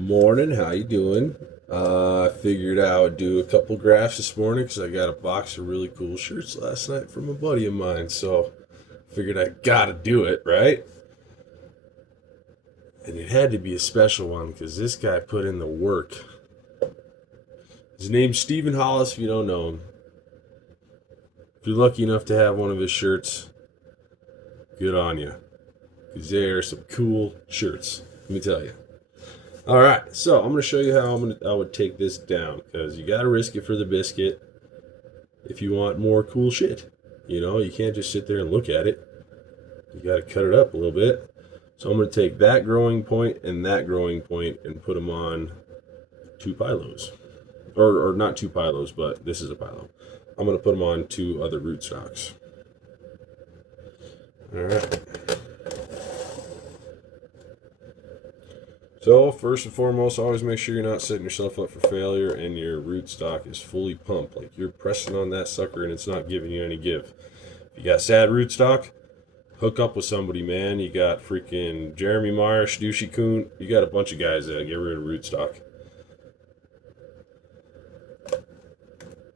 Morning, how you doing? I figured I would do a couple graphs this morning because I got a box of really cool shirts last night from a buddy of mine. So figured I gotta do it, right? And it had to be a special one because this guy put in the work. His name's Stephen Hollis. If you don't know him, if you're lucky enough to have one of his shirts, good on you, because they are some cool shirts. Let me tell you. All right, so I'm going to show you how I would take this down, because you got to risk it for the biscuit if you want more cool shit. You know, you can't just sit there and look at it. You got to cut it up a little bit. So I'm going to take that growing point and that growing point and put them on two pilos. Or not two pilos, but this is a pilo. I'm going to put them on two other rootstocks. All right. So first and foremost, always make sure you're not setting yourself up for failure and your rootstock is fully pumped. Like you're pressing on that sucker and it's not giving you any give. If you got sad rootstock, hook up with somebody, man. You got freaking Jeremy Meyer, Shdushy Kuhn. You got a bunch of guys that get rid of rootstock.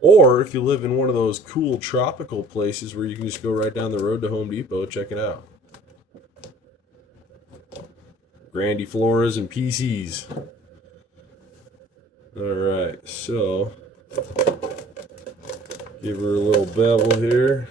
Or if you live in one of those cool tropical places where you can just go right down the road to Home Depot, check it out. Grandifloras and PCs. Alright, so give her a little bevel here.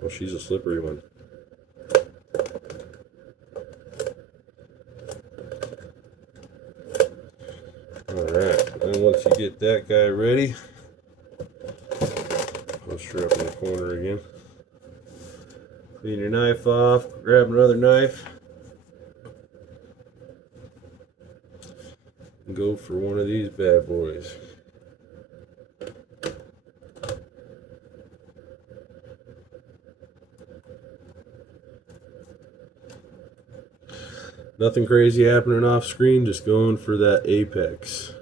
Well, she's a slippery one. Alright, and once you get that guy ready, post her up in the corner again. Clean your knife off, grab another knife, and go for one of these bad boys. Nothing crazy happening off screen, just going for that apex.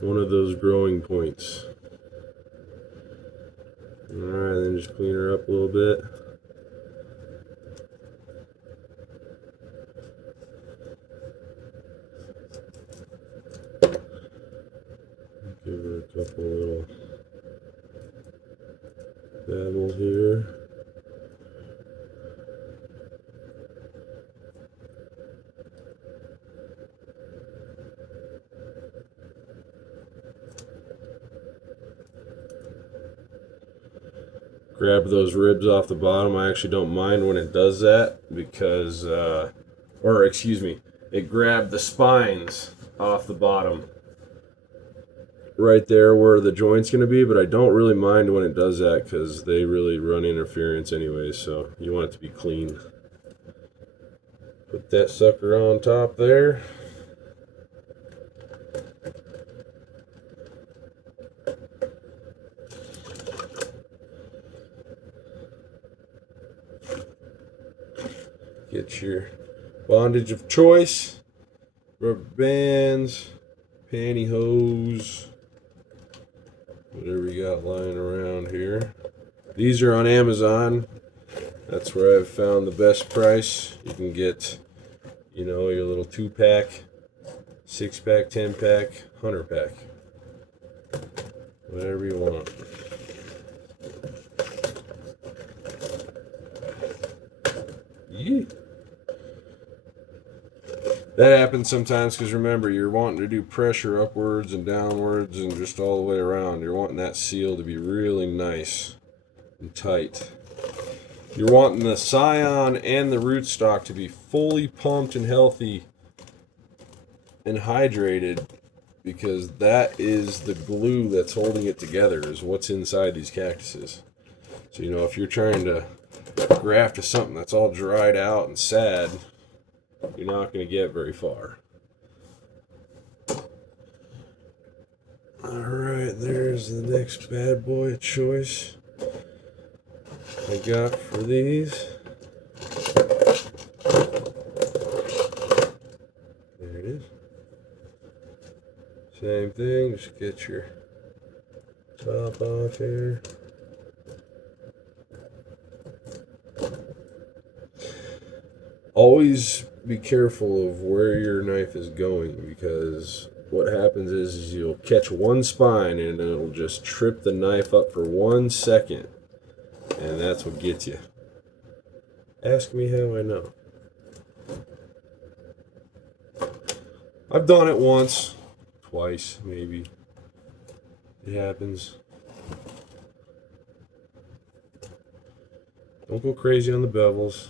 One of those growing points. Alright, then just clean her up a little bit. Give her a couple little dabbles here. Grab those ribs off the bottom. I actually don't mind when it does that because, it grabbed the spines off the bottom right there where the joint's going to be, but I don't really mind when it does that because they really run interference anyway, so you want it to be clean. Put that sucker on top there. Get your bondage of choice, rubber bands, pantyhose, whatever you got lying around here. These are on Amazon. That's where I've found the best price. You can get, your little 2-pack, 6-pack, 10-pack, 100-pack. Whatever you want. Yeet. That happens sometimes because remember, you're wanting to do pressure upwards and downwards and just all the way around. You're wanting that seal to be really nice and tight. You're wanting the scion and the rootstock to be fully pumped and healthy and hydrated, because that is the glue that's holding it together, is what's inside these cactuses. So, if you're trying to graft to something that's all dried out and sad, you're not going to get very far. Alright, there's the next bad boy of choice. I got for these. There it is. Same thing, just get your top off here. Always be careful of where your knife is going, because what happens is you'll catch one spine and it'll just trip the knife up for 1 second, and that's what gets you. Ask me how I know. I've done it once, twice maybe. It happens. Don't go crazy on the bevels.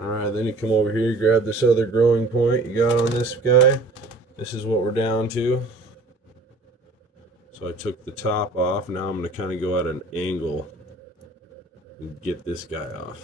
Alright, then you come over here, grab this other growing point you got on this guy. This is what we're down to. So I took the top off. Now I'm going to kind of go at an angle and get this guy off.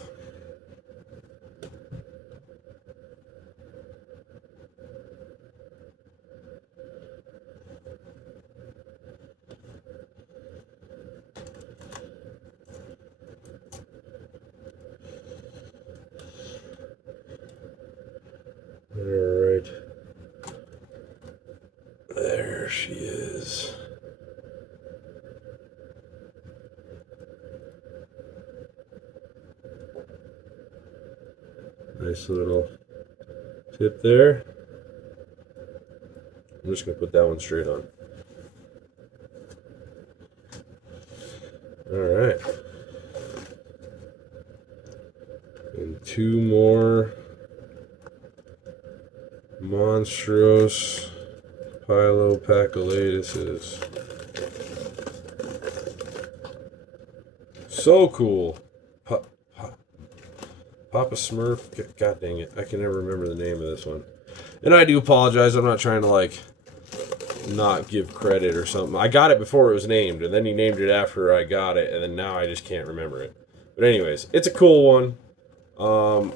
Alright. There she is. Nice little tip there. I'm just going to put that one straight on. Alright. And 2 more MonstroSE pilo pachy. So cool. Papa Smurf. God dang it. I can never remember the name of this one. And I do apologize. I'm not trying to, like, not give credit or something. I got it before it was named, and then he named it after I got it, and then now I just can't remember it. But anyways, it's a cool one.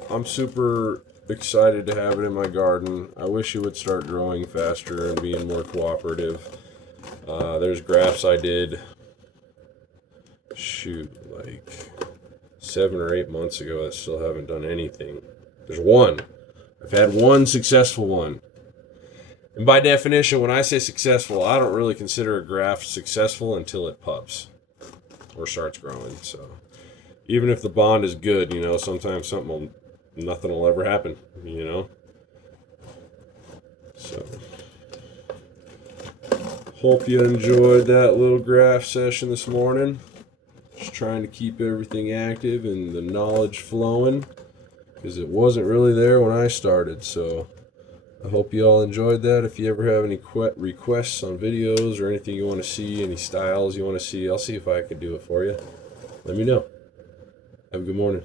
I'm super excited to have it in my garden. I wish it would start growing faster and being more cooperative. There's grafts I did, like 7 or 8 months ago that still haven't done anything. There's one. I've had one successful one. And by definition, when I say successful, I don't really consider a graft successful until it pups or starts growing. So even if the bond is good, you know, sometimes nothing will ever happen, you know. So hope you enjoyed that little graft session this morning. Just trying to keep everything active and the knowledge flowing, because it wasn't really there when I started. So I hope you all enjoyed that. If you ever have any requests on videos or anything you want to see, any styles you want to see, I'll see if I can do it for you. Let me know. Have a good morning.